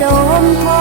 โดมพอ